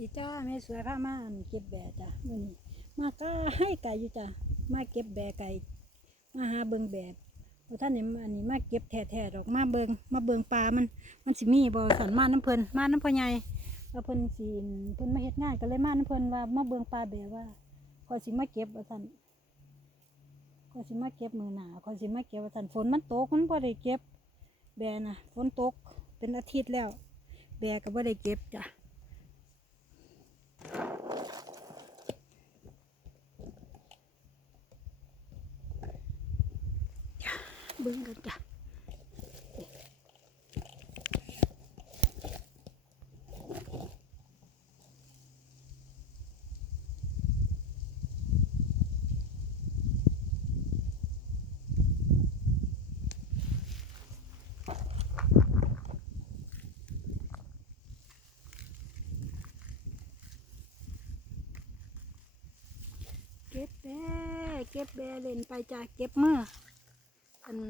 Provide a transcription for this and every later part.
ดีจ้าแม่สวยพาม่านเก็บแบจ้ะมื้อนี้มาก็ให้ไก่อยู่จ้ะมาเก็บแบไก่มาหาเบิงแบบบ่ท่านนี่อันนี้มาเก็บแท้ๆดอกมาเบิงมาเบิงปลามัน มันสิมีบ่สันมาน้ำเพลินมาน้ำพ่อใหญ่ว่าเพลินสิเพลินมาเฮ็ดงานก็เลยมาน้ำเพลินว่ามาเบิงปลาแบะว่าขอยสิมาเก็บว่าซั่นขอยสิมาเก็บมือหนาขอยสิมาเก็บว่าซั่นฝนมันตกมันบ่ได้เก็บแบน่ะฝนตกเป็นอาทิตย์แล้ว แบก็บ่ได้เก็บจ้ะ เบิ่งกันจ้ะเก็บแบเก็บแบเล่นไปจ้ะเก็บมือ อัน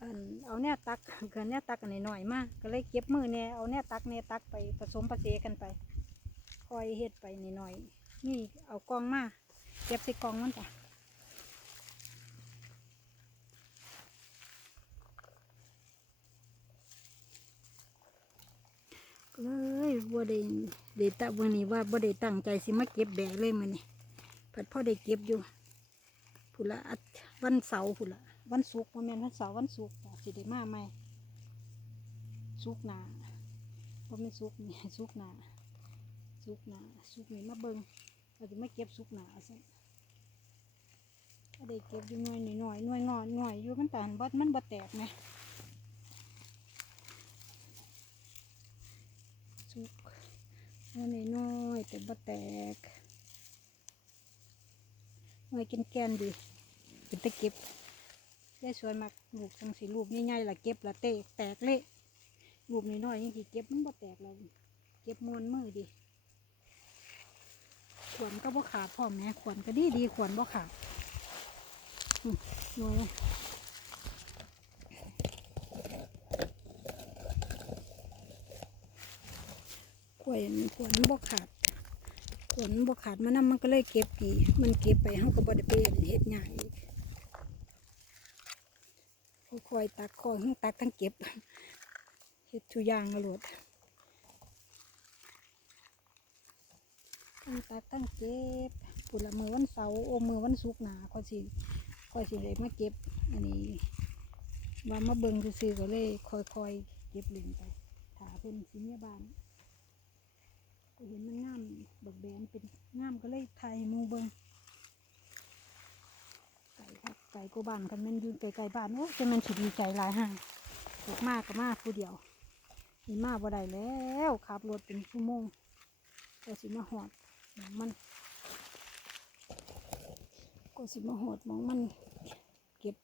อันเอาแน่ตักเกินแน่ตักอันหน่อยๆมากก็เลยเก็บมือเนี่ยเอาแน่ตักเนี่ยตักไปผสมผสานกันไป คอยเฮ็ดไปหน่อยๆนี่เอากองมาเก็บใส่กองมันจ้ะเลยบ่ได้ได้ตะวันนี้ว่าบ่ได้ตั้งใจสิมาเก็บแบกเลยมื้อนี้ผัดพ่อได้เก็บอยู่พุนละวันเสาร์พุนละ วันศุกร์บ่แม่นวันเสาร์วันศุกร์จ้ะสิได้มาใหมศุกร์หน้าบ่แม่นศุกร์นี่ศุกร์หน้าศุกร์หน้าศุกร์นี้มาเบิ่งเราจะไมาเก็บศุกร์หน้าซั่นก็ได้เก็บอยู่หน่วยหน่อยหน่วยงอนหน่วยอยู่มันตานบ่มันบ่แตกไหมสุกอันนี้น้อยแต่บ่แตกไว้กินแกนดีเป็นตะเก็บ ได้สวยมากลูกจังสีลูกใหญ่ๆล่ะเก็บละเตะแตกเละลูกน้อยๆยังสิเก็บมันบ่แตกเราเก็บมวนมือดีขวนก็บ่ขาดพ่อแม่ขวนก็ดีดีขวนบ่ขาดอืมหน่อยขวนขวนบ่ขาดขวนบ่ขาดมันนำมันก็เลยเก็บปีมันเก็บไปเฮาก็บ่ได้ไปเฮ็ดใหยังอีก คอยตักคอยทั้งตักทั้งเก็บเฮ็ดทุยางอะโลดทั้งตักทั้งเก็บปุ่นละมือวันเสาร์โอมือวันศุกร์หนาคอยสิคอยสิได้มาเก็บ อันนี้ว่ามาเบิ่งซื่อๆก็เลยค่อยเก็บเล่นไปถาเพิ่นสิเมียบ้านก็เห็นมันงามบักแบนเป็นงามก็เลยถ่ายมูเบิง ไก่ครับไก่กูบ้านกันมันยืนไก่ไก่บ้านโอ้จะมันสิดีใจหลายห่างถูกมากก็มากผู้เดียวมีมากบ่ได้แล้วขับรถเป็นชั่วโมงก็สิมาหอดมองมันก็สิมาหอดมองมันเก็บ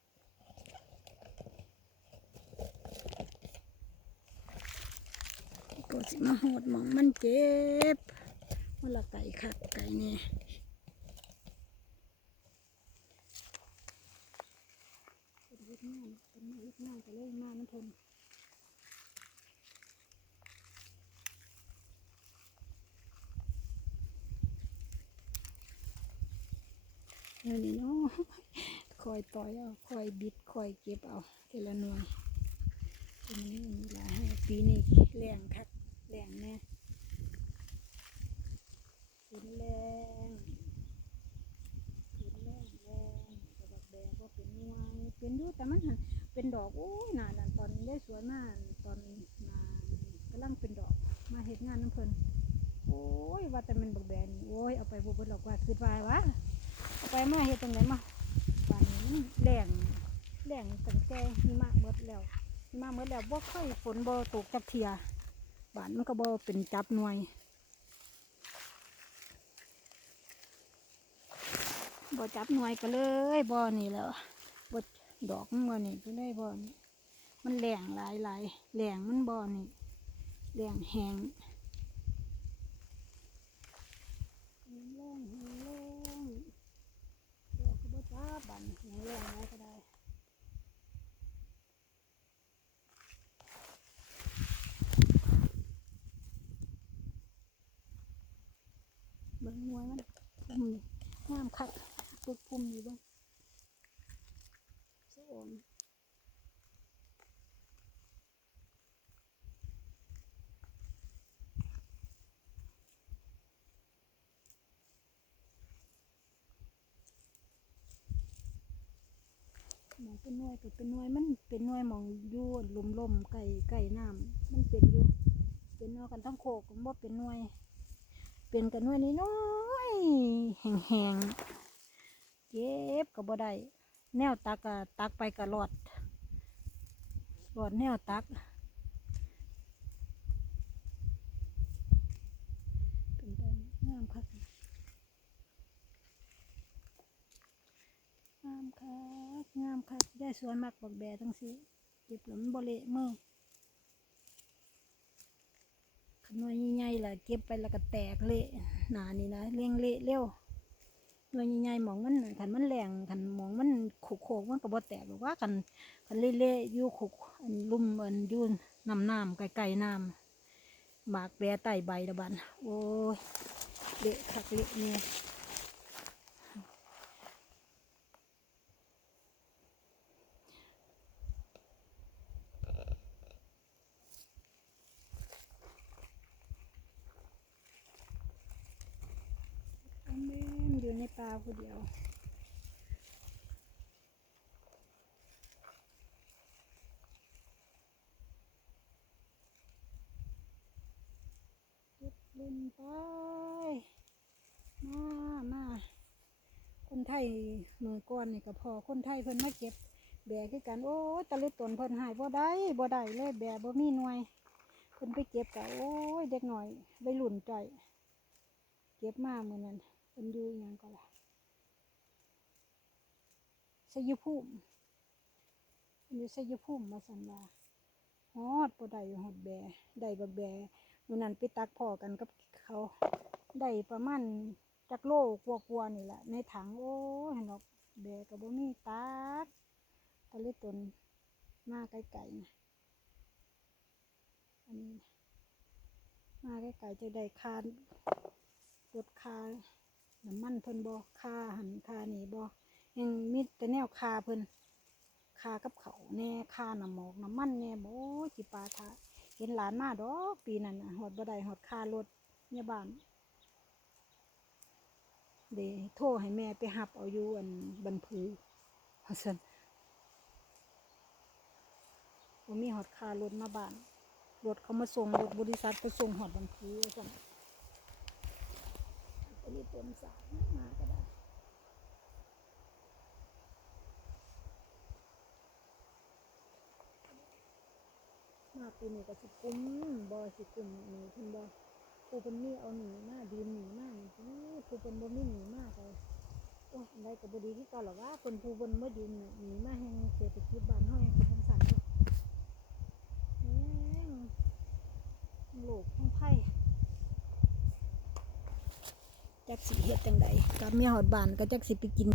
ก็สิมาหดมองมันเจ็บมันละไก่คักไก่เนี่ยเป็นเฮ็ดงานเป็นมาเฮ็ดงานก็เลยมามันทน เดี๋ยวนี้เนาะคอยต่อยเอาคอยบิดคอยเก็บเอาทีละหน่วยทีนี้มีหลายให้ปีนี้แรงคักแรงแน่ฝนแรงฝนแรงแรงแต่แบบแบบว่าเป็นงวงเป็นอยู่แต่มันหันเป็นดอกโอ้ยน่านตอนได้สวยมากตอนนากำลังเป็นดอกมาเห็ดงานน้ำเพลินโอ้ยว่าแต่มันบักแบนโอ้ยเอาไปบุบหรอกว่าคือวายวะ ไปมาเห็ดตรงไหนมาป่านนี้แรงแรงตั้งแต่หิมะเบิดแล้วหิมะเบิดแล้วบ่ค่อยฝนบ่ตกจักเทียบ้านมันก็บ่เป็นจับหน่วยบ่จับหน่วยก็เลยบ่นี่แล้วบ่ดอกมันบ่นี่ก็เลยบ่นี่มันแหลงหลายหลายแหลงมันบ่นี่แหลงแหงแหงแรงแหงแรงดอกก็บ่จับบ้านแหงแรงหลายก็ได้ เบิ่งหน่วยมันอืมงามคักปึกพุ่มอยู่เบิ่งสะอมห มองเป็นหน่วยก็เป็นหน่วยมันเป็นหน่วยหมองอยู่ลมลมไก่ไก่น้ำมันเป็นอยู่เป็นหน่วยกันทั้งโคกบ่เป็นหน่วย เป็นกันหน่วยน้อยแห้งๆเก็บก็บ่ได้แนวตักก็ตักไปก็รอดรอดแนวตักเป็นต้งามคักงามคักงามคักได้ สวนมักบักแบทั้งสิเก็บแล้วมันบ่เละมือขนวยใหญ่ๆล่ะเก็บไปแล้วก็แตกเละหนานี่นะเร่งเละเร็วหน่วยใหญ่ๆหมองมันขันมันแรงขันหมองมันโขกมันก็บ่แตกหรอกว่าขันขันเละๆอยู่ขกอันลุ่มอันอยุ่นน้ำน้ำไกลๆน้ำหมากแปรไต่ใบละบันโอ้ยเละคักเละเนี่ยอันนี้มันอยู่ในป่า ผู้เดียวเล่นไป มา มา คนไทยมือก่อนนี่ก็พอคนไทยเพิ่นมาเก็บ แบกคือกัน โอ้ตะลิตนเพิ่นหายบ่ได้บ่ได้เลยแบกบ่มีหน่วย เพิ่นไปเก็บกะโอ้ยเด็กหน่อยไปหลุ่นจ่อย เก็บมาเหมือนนั้นเพิ่นอยู่อิหยังก็ล่ะ สยภูมิเพิ่นอยู่สยภูมิมาสั่นว่าฮอดบ่ได้ฮอดแบได้บักแบมื่อนั้นไปตักพอกันกับเขาได้ประมาณจักโลกลัวาๆนี่แหละ ในถังโอ้เห็นดอกแบกกับบ่มีตักตะลิตนมาไกลๆนะอันนี้มาไกลๆจะได้คานรถคาน้ำมันเพิ่นบ่คาหันคานี่บ่ ยังมีแต่แนวคาเพิ่นคากับเขาแน่คาน้ำหมอกน้ำมันแน่โบ่จิปาทะเห็นหลานมาดอกปีนั้นหอดบ่ได้หอดคารถเนี่ยบ้านเดโทรให้แม่ไปหับเอาอยู่อันบันพือว่าซั่นบ่มีหอดคารถมาบ้านรถเขามาส่งรถบริษัทไปส่งหอดบันพือว่าซั่นก็รีบเติมสายมาก็ได้ มา ปีนี้ก็สิกุ้มบ่สิกุ้มหนีเพิ่นบ่ผู้เพิ่นมีเอาหนีมาดีหนีมานี่ผู้เพิ่นบ่มีหนีมาก็โอ้ยอันใดก็บ่ดีคือเก่าหรอว่าเพิ่นผู้เพิ่นบ่ดีหนีหนีมาแห่งเศรษฐกิจบ้านเฮาแห่งเป็นจังซั่นเนาะแม่งโลกทั้งไผจักสิเฮ็ดจังใดกลับเมียฮอดบ้านก็จักสิไปกิน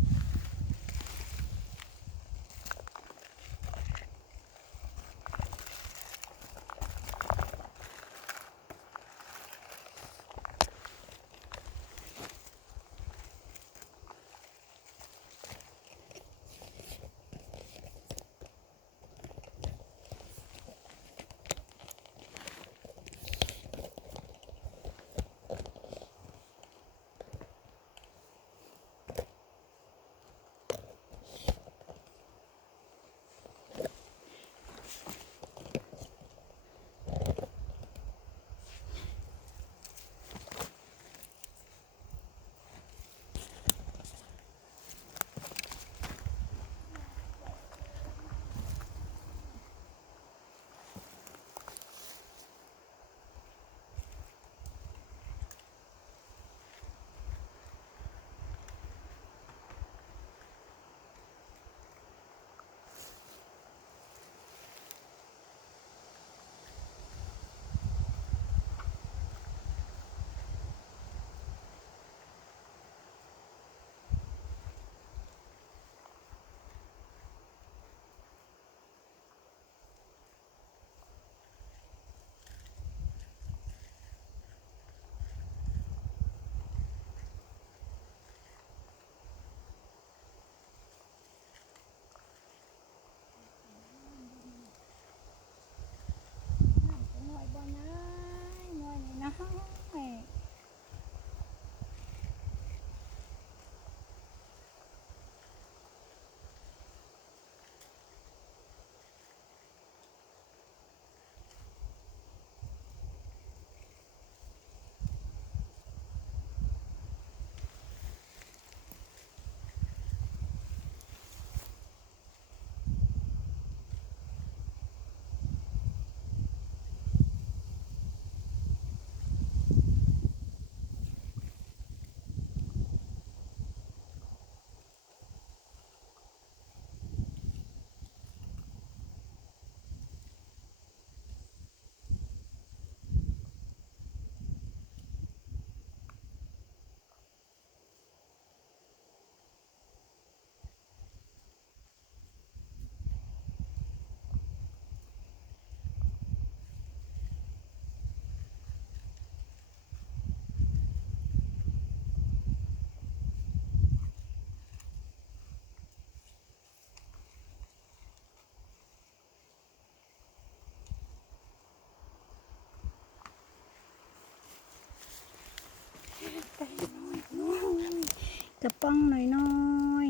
ระป้องน้อย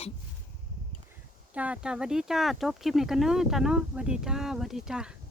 ๆจ้าจ้าวัสดีจ้าจบคลิปนี้กันเนอะจ้าเนาะสวัสดีจ้าสวัสดีจ้า